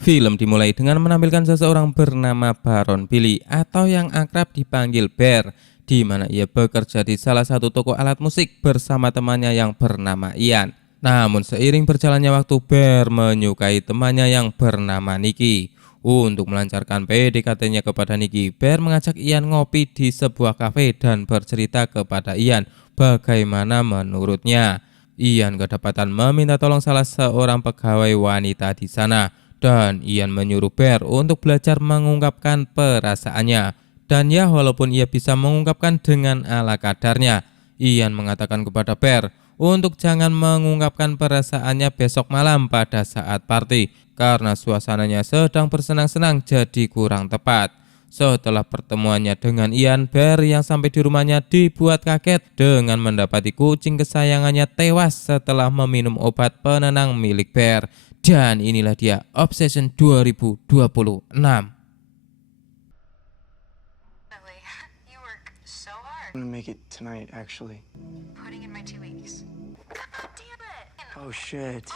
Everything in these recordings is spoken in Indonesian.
Film dimulai dengan menampilkan seseorang bernama Baron Billy atau yang akrab dipanggil Bear, di mana ia bekerja di salah satu toko alat musik bersama temannya yang bernama Ian. Namun seiring berjalannya waktu, Bear menyukai temannya yang bernama Nicky. Untuk melancarkan PDKT-nya kepada Nicky, Bear mengajak Ian ngopi di sebuah kafe dan bercerita kepada Ian bagaimana menurutnya. Ian kedapatan meminta tolong salah seorang pegawai wanita di sana dan Ian menyuruh Bear untuk belajar mengungkapkan perasaannya. Dan ya walaupun ia bisa mengungkapkan dengan ala kadarnya, Ian mengatakan kepada Bear untuk jangan mengungkapkan perasaannya besok malam pada saat party karena suasananya sedang bersenang-senang jadi kurang tepat. Setelah pertemuannya dengan Ian, Bear yang sampai di rumahnya dibuat kaget dengan mendapati kucing kesayangannya tewas setelah meminum obat penenang milik Bear. Dan inilah dia Obsession 2026. Definitely. You work so hard. I'm gonna make it tonight, actually. Putting in my 2 weeks. Damn it! Oh shit.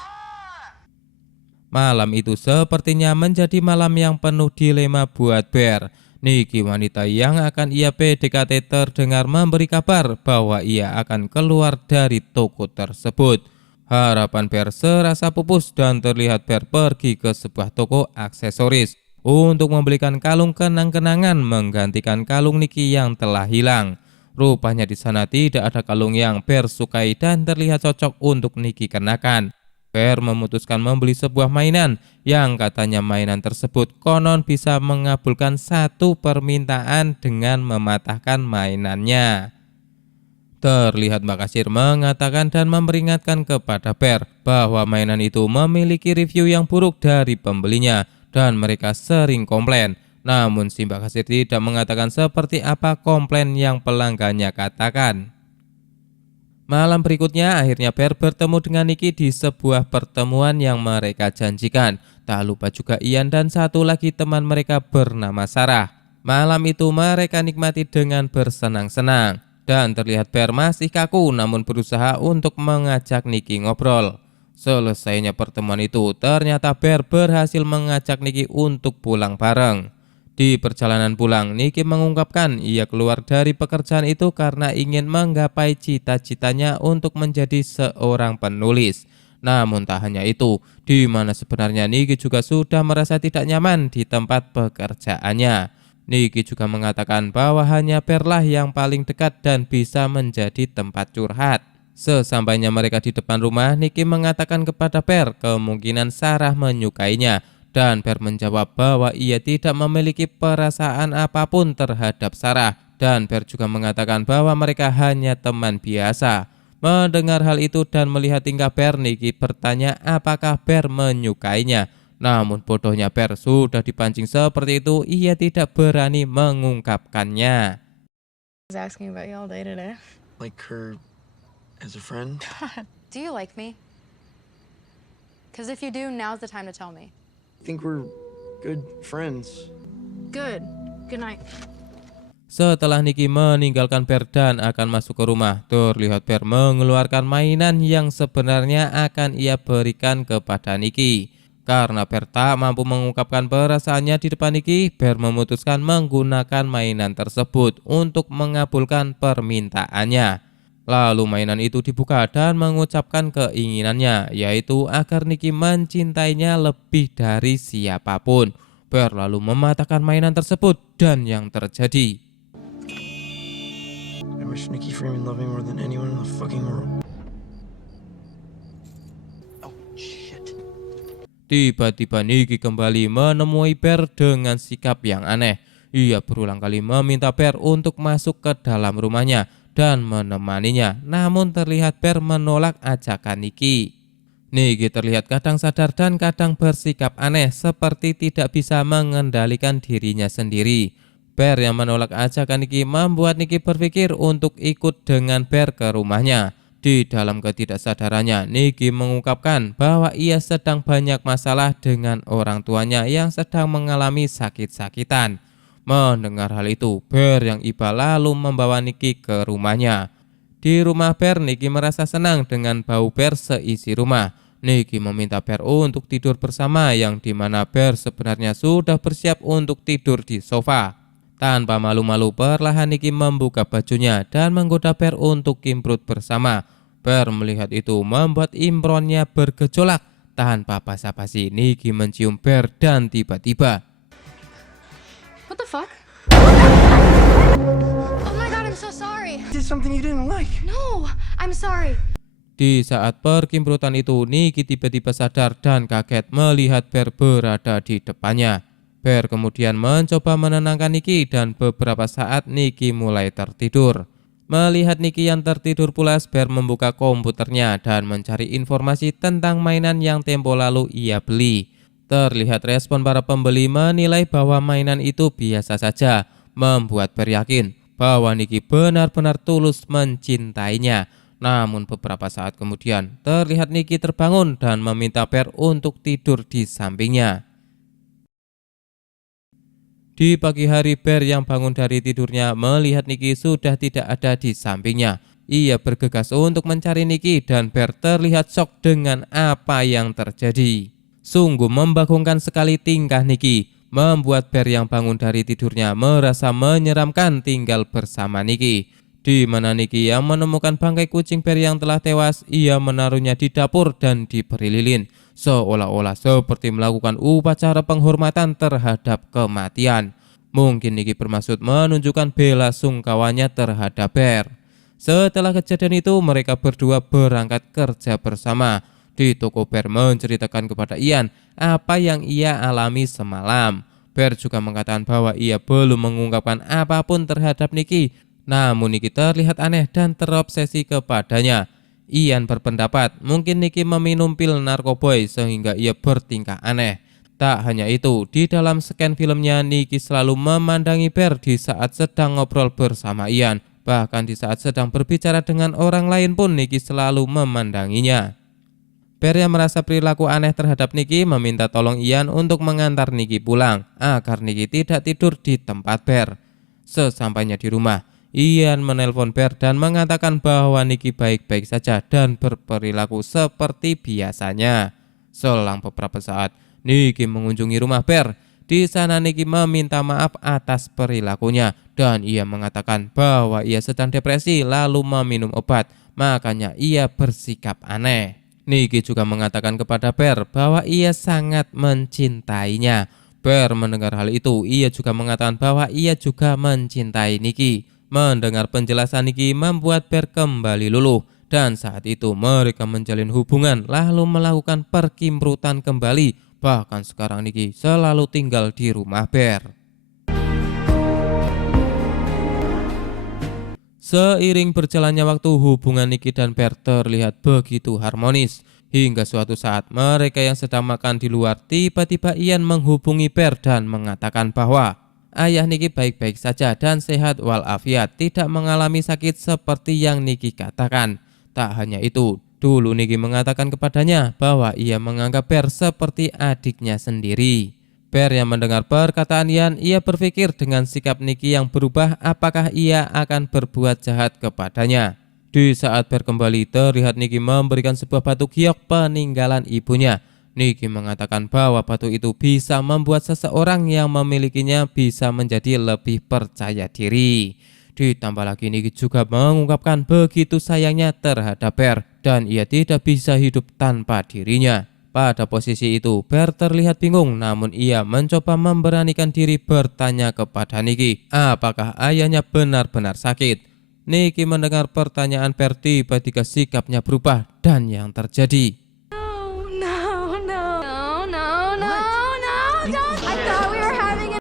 Malam itu sepertinya menjadi malam yang penuh dilema buat Bear. Nicky, wanita yang akan ia PDKT, terdengar memberi kabar bahwa ia akan keluar dari toko tersebut. Harapan Bear serasa pupus dan terlihat Bear pergi ke sebuah toko aksesoris untuk membelikan kalung kenang-kenangan menggantikan kalung Nicky yang telah hilang. Rupanya di sana tidak ada kalung yang Bear sukai dan terlihat cocok untuk Nicky kenakan. Bear memutuskan membeli sebuah mainan yang katanya mainan tersebut konon bisa mengabulkan satu permintaan dengan mematahkan mainannya. Terlihat Mbak Kasir mengatakan dan memperingatkan kepada Bear bahwa mainan itu memiliki review yang buruk dari pembelinya dan mereka sering komplain. Namun si Mbak Kasir tidak mengatakan seperti apa komplain yang pelanggannya katakan. Malam berikutnya akhirnya Bear bertemu dengan Nicky di sebuah pertemuan yang mereka janjikan. Tak lupa juga Ian dan satu lagi teman mereka bernama Sarah. Malam itu mereka nikmati dengan bersenang-senang. Dan terlihat Bear masih kaku namun berusaha untuk mengajak Nicky ngobrol. Selesainya pertemuan itu, ternyata Bear berhasil mengajak Nicky untuk pulang bareng. Di perjalanan pulang, Nicky mengungkapkan ia keluar dari pekerjaan itu karena ingin menggapai cita-citanya untuk menjadi seorang penulis. Namun tak hanya itu, di mana sebenarnya Nicky juga sudah merasa tidak nyaman di tempat pekerjaannya. Nicky juga mengatakan bahwa hanya Bear lah yang paling dekat dan bisa menjadi tempat curhat. Sesampainya mereka di depan rumah, Nicky mengatakan kepada Bear kemungkinan Sarah menyukainya. Dan Bear menjawab bahwa ia tidak memiliki perasaan apapun terhadap Sarah. Dan Bear juga mengatakan bahwa mereka hanya teman biasa. Mendengar hal itu dan melihat tingkah Bear, Nicky bertanya apakah Bear menyukainya. Namun bodohnya Bear, sudah dipancing seperti itu, ia tidak berani mengungkapkannya. I was asking about you all day today. Like her as a friend? Do you like me? Because if you do, now's the time to tell me. I think we're good friends. Good. Good night. Setelah Nicky meninggalkan Bear dan akan masuk ke rumah, terlihat Bear mengeluarkan mainan yang sebenarnya akan ia berikan kepada Nicky. Karena Bear tak mampu mengungkapkan perasaannya di depan Nicky, Bear memutuskan menggunakan mainan tersebut untuk mengabulkan permintaannya. Lalu mainan itu dibuka dan mengucapkan keinginannya, yaitu agar Nicky mencintainya lebih dari siapapun. Bear lalu mematahkan mainan tersebut dan yang terjadi. I wish Nikki Freeman loved me more than anyone in the fucking world. Oh shit. Tiba-tiba Nicky kembali menemui Bear dengan sikap yang aneh. Ia berulang kali meminta Bear untuk masuk ke dalam rumahnya dan menemaninya. Namun terlihat Bear menolak ajakan Nicky. Nicky terlihat kadang sadar dan kadang bersikap aneh seperti tidak bisa mengendalikan dirinya sendiri. Bear yang menolak ajakan Nicky membuat Nicky berpikir untuk ikut dengan Bear ke rumahnya. Di dalam ketidaksadarannya, Nicky mengungkapkan bahwa ia sedang banyak masalah dengan orang tuanya yang sedang mengalami sakit-sakitan. Mendengar hal itu, Bear yang iba lalu membawa Nicky ke rumahnya. Di rumah Bear, Nicky merasa senang dengan bau Bear seisi rumah. Nikki meminta Bear untuk tidur bersama, yang dimana Bear sebenarnya sudah bersiap untuk tidur di sofa. Tanpa malu-malu, perlahan Nikki membuka bajunya dan menggoda Bear untuk kimbrut bersama. Bear melihat itu membuat impronnya bergejolak. Tanpa basa-basi, Nikki mencium Bear dan tiba-tiba What the fuck? Oh my god, I'm so sorry. Did something you didn't like. No, I'm sorry. di saat perkimbrutan itu, Nikki tiba-tiba sadar dan kaget melihat Bear berada di depannya. Bear kemudian mencoba menenangkan Nikki dan beberapa saat Nikki mulai tertidur. Melihat Nikki yang tertidur pulas, Bear membuka komputernya dan mencari informasi tentang mainan yang tempo lalu ia beli. Terlihat respon para pembeli menilai bahwa mainan itu biasa saja, membuat Bear yakin bahwa Nikki benar-benar tulus mencintainya. Namun beberapa saat kemudian, terlihat Nikki terbangun dan meminta Bear untuk tidur di sampingnya. Di pagi hari, Bear yang bangun dari tidurnya melihat Nikki sudah tidak ada di sampingnya. Ia bergegas untuk mencari Nikki dan Bear terlihat shock dengan apa yang terjadi. Sungguh membagongkan sekali tingkah Nikki, membuat Bear yang bangun dari tidurnya merasa menyeramkan tinggal bersama Nikki. Di mana Nikki yang menemukan bangkai kucing Bear yang telah tewas, ia menaruhnya di dapur dan diberi lilin, seolah-olah seperti melakukan upacara penghormatan terhadap kematian. Mungkin Nikki bermaksud menunjukkan bela sungkawanya terhadap Bear. Setelah kejadian itu, mereka berdua berangkat kerja bersama. Di toko, Bear menceritakan kepada Ian apa yang ia alami semalam. Bear juga mengatakan bahwa ia belum mengungkapkan apapun terhadap Nikki. Namun Nikki terlihat aneh dan terobsesi kepadanya. Ian berpendapat mungkin Nikki meminum pil narkoboy sehingga ia bertingkah aneh. Tak hanya itu, di dalam scan filmnya Nikki selalu memandangi Bear di saat sedang ngobrol bersama Ian. Bahkan di saat sedang berbicara dengan orang lain pun Nikki selalu memandanginya. Bear yang merasa perilaku aneh terhadap Nikki meminta tolong Ian untuk mengantar Nikki pulang agar Nikki tidak tidur di tempat Bear. Sesampainya di rumah, Ian menelpon Bear dan mengatakan bahwa Nikki baik-baik saja dan berperilaku seperti biasanya. Selang beberapa saat, Nikki mengunjungi rumah Bear. Di sana Nikki meminta maaf atas perilakunya dan ia mengatakan bahwa ia sedang depresi lalu meminum obat, makanya ia bersikap aneh. Nikki juga mengatakan kepada Bear bahwa ia sangat mencintainya. Bear mendengar hal itu, ia juga mengatakan bahwa ia juga mencintai Nikki. Mendengar penjelasan Nikki membuat Bear kembali luluh, dan saat itu mereka menjalin hubungan lalu melakukan perkimbrutan kembali. Bahkan sekarang Nikki selalu tinggal di rumah Bear. Seiring berjalannya waktu, hubungan Nikki dan Bear terlihat begitu harmonis. Hingga suatu saat mereka yang sedang makan di luar, tiba-tiba Ian menghubungi Bear dan mengatakan bahwa ayah Nikki baik-baik saja dan sehat walafiat, tidak mengalami sakit seperti yang Nikki katakan. Tak hanya itu, dulu Nikki mengatakan kepadanya bahwa ia menganggap Bear seperti adiknya sendiri. Bear yang mendengar perkataan Ian, ia berpikir dengan sikap Nikki yang berubah apakah ia akan berbuat jahat kepadanya. Di saat Bear kembali, terlihat Nikki memberikan sebuah batu giok peninggalan ibunya. Nikki mengatakan bahwa batu itu bisa membuat seseorang yang memilikinya bisa menjadi lebih percaya diri. Ditambah lagi Nikki juga mengungkapkan begitu sayangnya terhadap Bear dan ia tidak bisa hidup tanpa dirinya. Pada posisi itu, Bear terlihat bingung, namun ia mencoba memberanikan diri bertanya kepada Nikki apakah ayahnya benar-benar sakit. Nikki mendengar pertanyaan Bear, tiba-tiba sikapnya berubah dan yang terjadi. No, no, no, no, no, no, no, don't. I thought we were having a...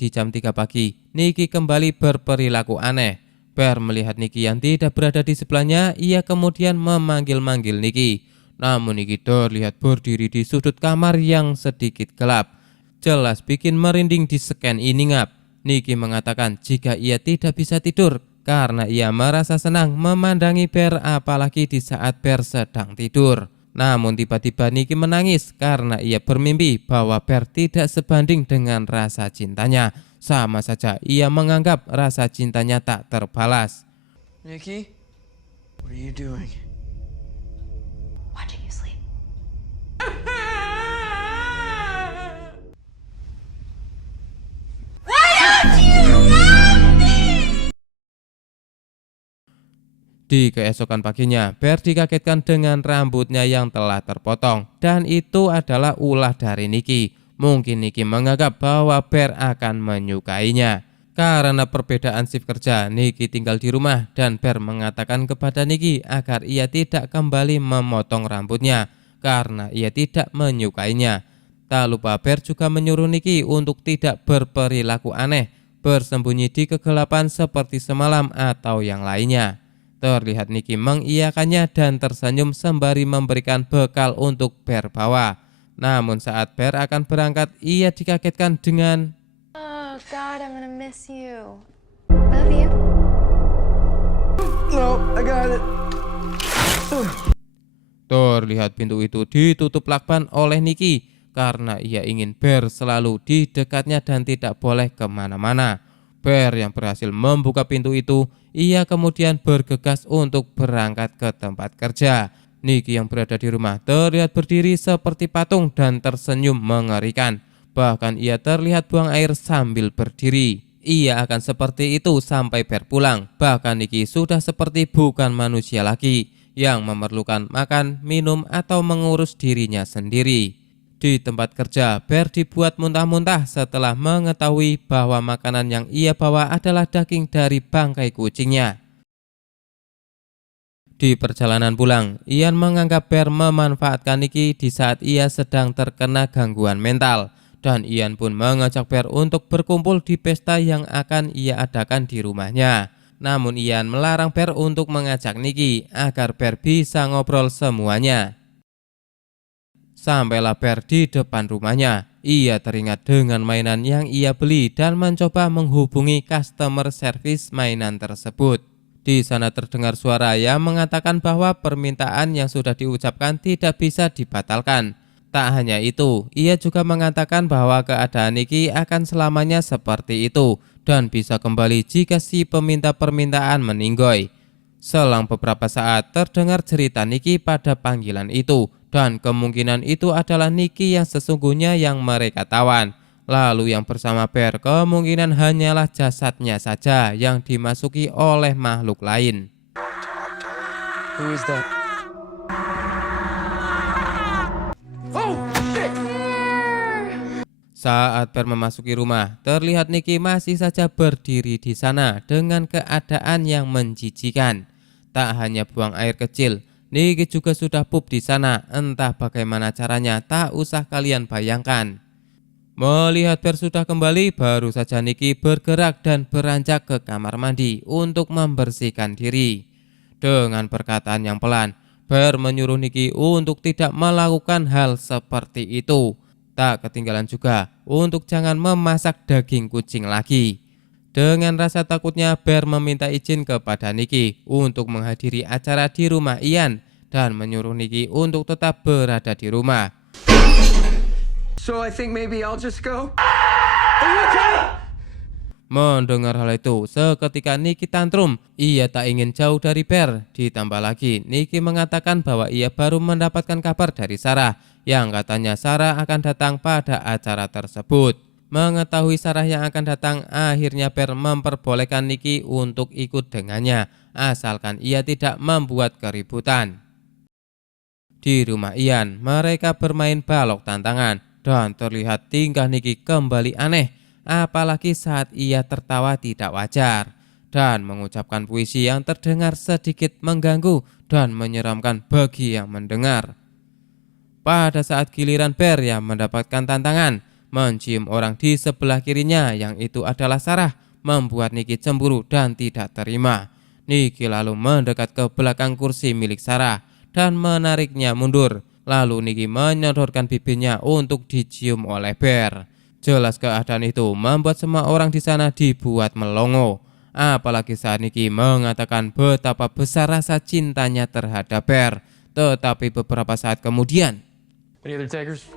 Di jam 3 pagi, Nikki kembali berperilaku aneh. Bear melihat Nikki yang tidak berada di sebelahnya, ia kemudian memanggil-manggil Nikki. Namun Nikki terlihat berdiri di sudut kamar yang sedikit gelap. Jelas bikin merinding di scan ini ngap. Nikki mengatakan jika ia tidak bisa tidur karena ia merasa senang memandangi Bear apalagi di saat Bear sedang tidur. Namun tiba-tiba Nikki menangis karena ia bermimpi bahwa Bear tidak sebanding dengan rasa cintanya. Sama saja ia menganggap rasa cintanya tak terbalas. Nikki, what are you doing? Di keesokan paginya, Bear dikagetkan dengan rambutnya yang telah terpotong, dan itu adalah ulah dari Nicky. Mungkin Nicky menganggap bahwa Bear akan menyukainya. Karena perbedaan shift kerja, Nicky tinggal di rumah dan Bear mengatakan kepada Nicky agar ia tidak kembali memotong rambutnya karena ia tidak menyukainya. Tak lupa Bear juga menyuruh Nicky untuk tidak berperilaku aneh, bersembunyi di kegelapan seperti semalam atau yang lainnya. Terlihat Nicky mengiyakannya dan tersenyum sembari memberikan bekal untuk Bear bawa. Namun saat Bear akan berangkat, ia dikagetkan dengan Oh God, I'm gonna miss you. Love you. No, I got it. terlihat pintu itu ditutup lakban oleh Nicky karena ia ingin Bear selalu di dekatnya dan tidak boleh kemana-mana. Bear yang berhasil membuka pintu itu, ia kemudian bergegas untuk berangkat ke tempat kerja. Nicky yang berada di rumah terlihat berdiri seperti patung dan tersenyum mengerikan. Bahkan ia terlihat buang air sambil berdiri. Ia akan seperti itu sampai Bear pulang. Bahkan Nicky sudah seperti bukan manusia lagi yang memerlukan makan, minum, atau mengurus dirinya sendiri. Di tempat kerja, Bear dibuat muntah-muntah setelah mengetahui bahwa makanan yang ia bawa adalah daging dari bangkai kucingnya. Di perjalanan pulang, Ian menganggap Bear memanfaatkan Nicky di saat ia sedang terkena gangguan mental. Dan Ian pun mengajak Bear untuk berkumpul di pesta yang akan ia adakan di rumahnya. Namun Ian melarang Bear untuk mengajak Nicky agar Bear bisa ngobrol semuanya. Sampailah Bear di depan rumahnya. Ia teringat dengan mainan yang ia beli dan mencoba menghubungi customer service mainan tersebut. Di sana terdengar suara yang mengatakan bahwa permintaan yang sudah diucapkan tidak bisa dibatalkan. Tak hanya itu, ia juga mengatakan bahwa keadaan Nicky akan selamanya seperti itu dan bisa kembali jika si peminta permintaan meninggoy. Selang beberapa saat terdengar cerita Nicky pada panggilan itu dan kemungkinan itu adalah Nicky yang sesungguhnya yang mereka tawan. Lalu yang bersama Bear kemungkinan hanyalah jasadnya saja yang dimasuki oleh makhluk lain. Who is that? Oh, shit! Saat Bear memasuki rumah, terlihat Nicky masih saja berdiri di sana dengan keadaan yang menjijikan. Tak hanya buang air kecil, Nicky juga sudah pup di sana. Entah bagaimana caranya, tak usah kalian bayangkan. Melihat Bear sudah kembali, baru saja Nicky bergerak dan beranjak ke kamar mandi untuk membersihkan diri. Dengan perkataan yang pelan, Bear menyuruh Nicky untuk tidak melakukan hal seperti itu. Tak ketinggalan juga untuk jangan memasak daging kucing lagi. Dengan rasa takutnya, Bear meminta izin kepada Nicky untuk menghadiri acara di rumah Ian dan menyuruh Nicky untuk tetap berada di rumah. So I think maybe I'll just go. Mendengar hal itu, seketika Nicky tantrum. Ia tak ingin jauh dari Bear. Ditambah lagi, Nicky mengatakan bahwa ia baru mendapatkan kabar dari Sarah yang katanya Sarah akan datang pada acara tersebut. Mengetahui Sarah yang akan datang, akhirnya Bear memperbolehkan Nicky untuk ikut dengannya, asalkan ia tidak membuat keributan. Di rumah Ian, mereka bermain balok tantangan dan terlihat tingkah Nicky kembali aneh, apalagi saat ia tertawa tidak wajar dan mengucapkan puisi yang terdengar sedikit mengganggu dan menyeramkan bagi yang mendengar. Pada saat giliran Bear yang mendapatkan tantangan, mencium orang di sebelah kirinya yang itu adalah Sarah, membuat Nicky cemburu dan tidak terima. Nicky lalu mendekat ke belakang kursi milik Sarah dan menariknya mundur. Lalu Nicky menyodorkan bibirnya untuk dicium oleh Bear. Jelas keadaan itu membuat semua orang di sana dibuat melongo. Apalagi saat Nicky mengatakan betapa besar rasa cintanya terhadap Bear. Tetapi beberapa saat kemudian, Any other takers?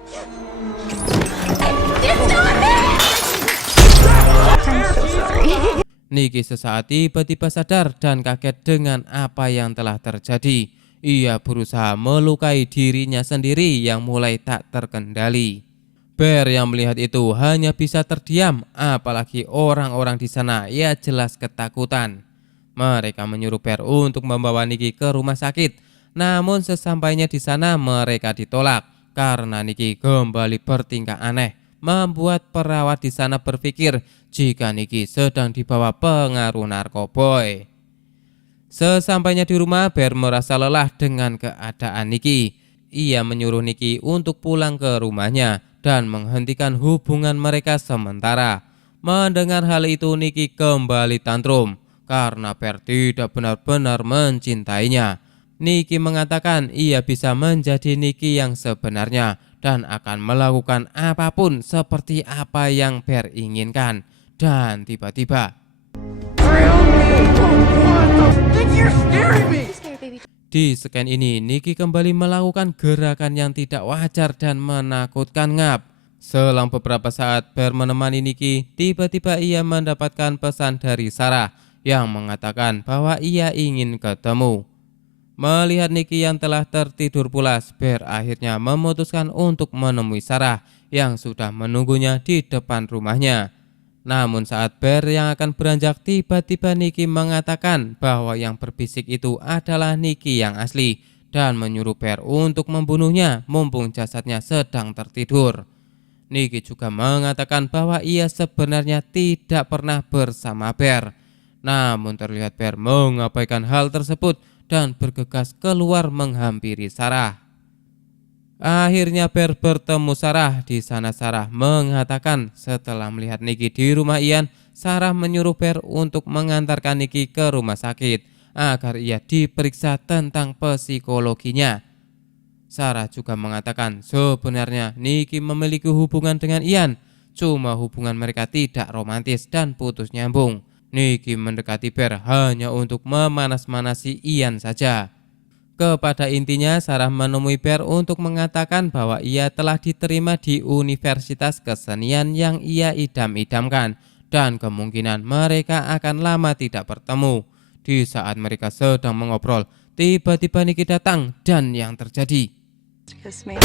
Nicky sesaat tiba-tiba sadar dan kaget dengan apa yang telah terjadi. Ia berusaha melukai dirinya sendiri yang mulai tak terkendali. Bear yang melihat itu hanya bisa terdiam, apalagi orang-orang di sana ia jelas ketakutan. Mereka menyuruh Bear untuk membawa Nicky ke rumah sakit. Namun sesampainya di sana mereka ditolak karena Nicky kembali bertingkah aneh, membuat perawat di sana berpikir jika Nicky sedang dibawa pengaruh narkoboy. Sesampainya di rumah, Bear merasa lelah dengan keadaan Nicky. Ia menyuruh Nicky untuk pulang ke rumahnya dan menghentikan hubungan mereka sementara. Mendengar hal itu, Nicky kembali tantrum karena Bear tidak benar-benar mencintainya. Nicky mengatakan ia bisa menjadi Nicky yang sebenarnya dan akan melakukan apapun seperti apa yang Bear inginkan. Dan tiba-tiba You're scaring me! Scary baby. di scan ini, Nicky kembali melakukan gerakan yang tidak wajar dan menakutkan ngap. Selang beberapa saat Bear menemani Nicky, tiba-tiba ia mendapatkan pesan dari Sarah yang mengatakan bahwa ia ingin ketemu. Melihat Nicky yang telah tertidur pulas, Bear akhirnya memutuskan untuk menemui Sarah yang sudah menunggunya di depan rumahnya. Namun saat Bear yang akan beranjak, tiba-tiba Nicky mengatakan bahwa yang berbisik itu adalah Nicky yang asli dan menyuruh Bear untuk membunuhnya mumpung jasadnya sedang tertidur. Nicky juga mengatakan bahwa ia sebenarnya tidak pernah bersama Bear. Namun terlihat Bear mengabaikan hal tersebut dan bergegas keluar menghampiri Sarah. Akhirnya Bear bertemu Sarah. Di sana Sarah mengatakan setelah melihat Nicky di rumah Ian, Sarah menyuruh Bear untuk mengantarkan Nicky ke rumah sakit agar ia diperiksa tentang psikologinya. Sarah juga mengatakan sebenarnya Nicky memiliki hubungan dengan Ian, cuma hubungan mereka tidak romantis dan putus nyambung. Nicky mendekati Bear hanya untuk memanas-manasi Ian saja. Kepada intinya, Sarah menemui Bear untuk mengatakan bahwa ia telah diterima di Universitas Kesenian yang ia idam-idamkan dan kemungkinan mereka akan lama tidak bertemu. Di saat mereka sedang mengobrol, tiba-tiba Nicky datang dan yang terjadi. Kiss me.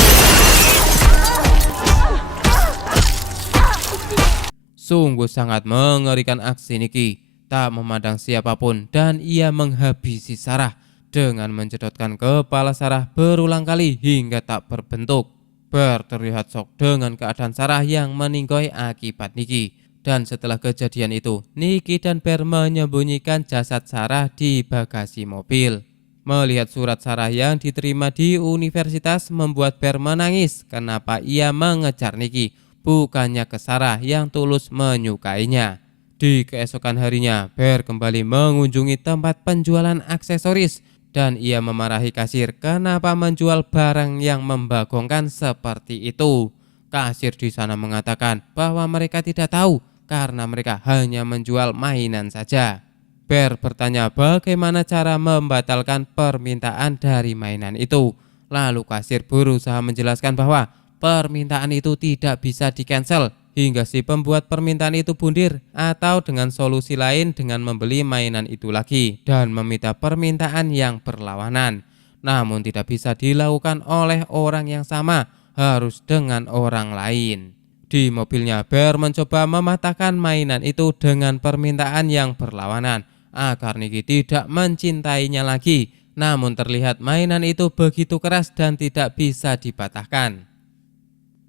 Sungguh sangat mengerikan aksi Nicky, tak memandang siapapun dan ia menghabisi Sarah dengan mencedotkan kepala Sarah berulang kali hingga tak berbentuk. Bear terlihat shock dengan keadaan Sarah yang meninggoy akibat Nicky. Dan setelah kejadian itu, Nicky dan Bear menyembunyikan jasad Sarah di bagasi mobil. Melihat surat Sarah yang diterima di universitas membuat Bear menangis. Kenapa ia mengejar Nicky, bukannya ke Sarah yang tulus menyukainya. Di keesokan harinya, Bear kembali mengunjungi tempat penjualan aksesoris dan ia memarahi kasir kenapa menjual barang yang membagongkan seperti itu. Kasir di sana mengatakan bahwa mereka tidak tahu karena mereka hanya menjual mainan saja. Bear bertanya bagaimana cara membatalkan permintaan dari mainan itu. Lalu kasir berusaha menjelaskan bahwa permintaan itu tidak bisa di-cancel hingga si pembuat permintaan itu bundir atau dengan solusi lain dengan membeli mainan itu lagi dan meminta permintaan yang berlawanan. Namun tidak bisa dilakukan oleh orang yang sama, harus dengan orang lain. Di mobilnya Bear mencoba mematahkan mainan itu dengan permintaan yang berlawanan agar Nicky tidak mencintainya lagi. Namun terlihat mainan itu begitu keras dan tidak bisa dipatahkan.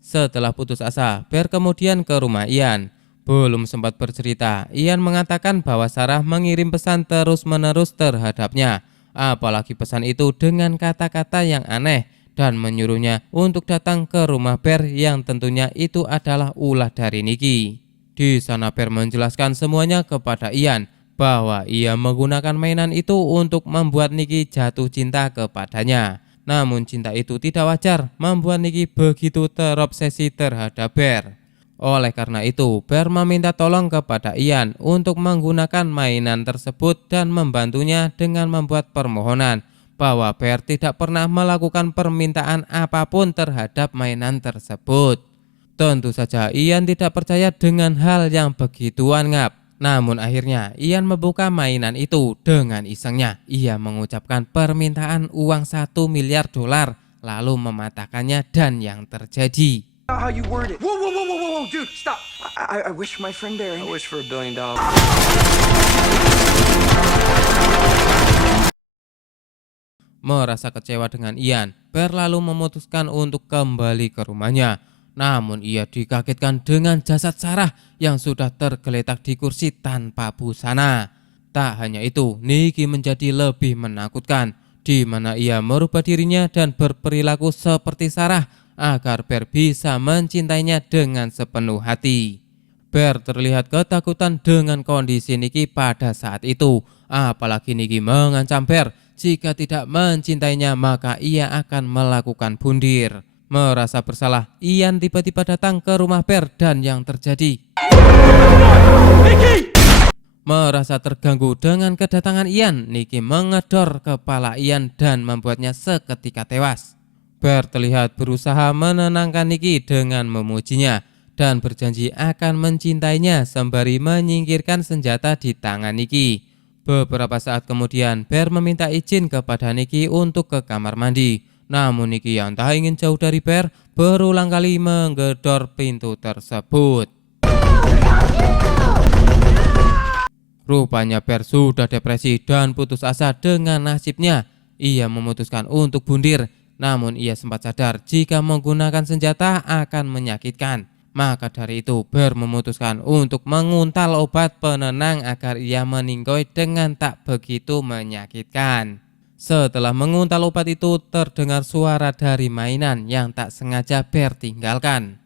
Setelah putus asa, Bear kemudian ke rumah Ian. Belum sempat bercerita, Ian mengatakan bahwa Sarah mengirim pesan terus-menerus terhadapnya. Apalagi pesan itu dengan kata-kata yang aneh dan menyuruhnya untuk datang ke rumah Bear yang tentunya itu adalah ulah dari Nicky. Di sana Bear menjelaskan semuanya kepada Ian bahwa ia menggunakan mainan itu untuk membuat Nicky jatuh cinta kepadanya. Namun cinta itu tidak wajar, membuat Nicky begitu terobsesi terhadap Bear. Oleh karena itu, Bear meminta tolong kepada Ian untuk menggunakan mainan tersebut dan membantunya dengan membuat permohonan bahwa Bear tidak pernah melakukan permintaan apapun terhadap mainan tersebut. Tentu saja Ian tidak percaya dengan hal yang begituan ngap. Namun akhirnya Ian membuka mainan itu dengan isengnya. Ia mengucapkan permintaan uang $1 miliar lalu mematahkannya dan yang terjadi. how you word it. Whoa, whoa, whoa, whoa, whoa, whoa, dude, stop. I wish my friend Barry. I wish for $1 billion. Merasa kecewa dengan Ian, Bear lalu memutuskan untuk kembali ke rumahnya. Namun ia dikagetkan dengan jasad Sarah yang sudah tergeletak di kursi tanpa busana. Tak hanya itu, Nicky menjadi lebih menakutkan, di mana ia merubah dirinya dan berperilaku seperti Sarah agar Bear bisa mencintainya dengan sepenuh hati. Bear terlihat ketakutan dengan kondisi Nicky pada saat itu, apalagi Nicky mengancam Bear jika tidak mencintainya maka ia akan melakukan bundir. Merasa bersalah, Ian tiba-tiba datang ke rumah Bear dan yang terjadi. Merasa terganggu dengan kedatangan Ian, Nicky mengedor kepala Ian dan membuatnya seketika tewas. Bear terlihat berusaha menenangkan Nicky dengan memujinya dan berjanji akan mencintainya sembari menyingkirkan senjata di tangan Nicky. Beberapa saat kemudian, Bear meminta izin kepada Nicky untuk ke kamar mandi. Namun Nicky yang tak ingin jauh dari Bear berulang kali menggedor pintu tersebut. Rupanya Bear sudah depresi dan putus asa dengan nasibnya. Ia memutuskan untuk bundir, namun ia sempat sadar jika menggunakan senjata akan menyakitkan. Maka dari itu Bear memutuskan untuk menguntal obat penenang agar ia meninggoy dengan tak begitu menyakitkan. Setelah menguntal obat itu terdengar suara dari mainan yang tak sengaja Bear tinggalkan.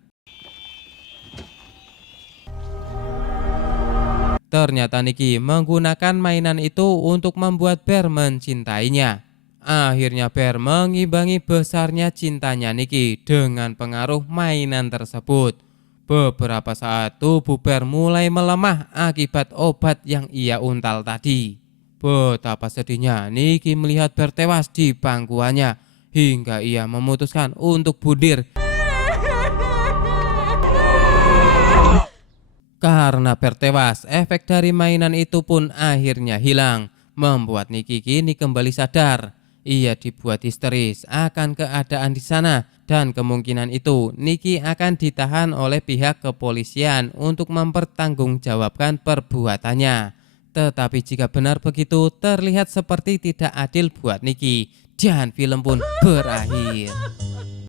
Ternyata Nicky menggunakan mainan itu untuk membuat Bear mencintainya. Akhirnya Bear mengimbangi besarnya cintanya Nicky dengan pengaruh mainan tersebut. Beberapa saat tubuh Bear mulai melemah akibat obat yang ia untal tadi. Betapa sedihnya Nicky melihat Bear tewas di pangkuannya hingga ia memutuskan untuk bundir. Karena Bear tewas, efek dari mainan itu pun akhirnya hilang, membuat Nicky kini kembali sadar. Ia dibuat histeris akan keadaan di sana dan kemungkinan itu Nicky akan ditahan oleh pihak kepolisian untuk mempertanggungjawabkan perbuatannya. Tetapi jika benar begitu, terlihat seperti tidak adil buat Nicky dan film pun berakhir.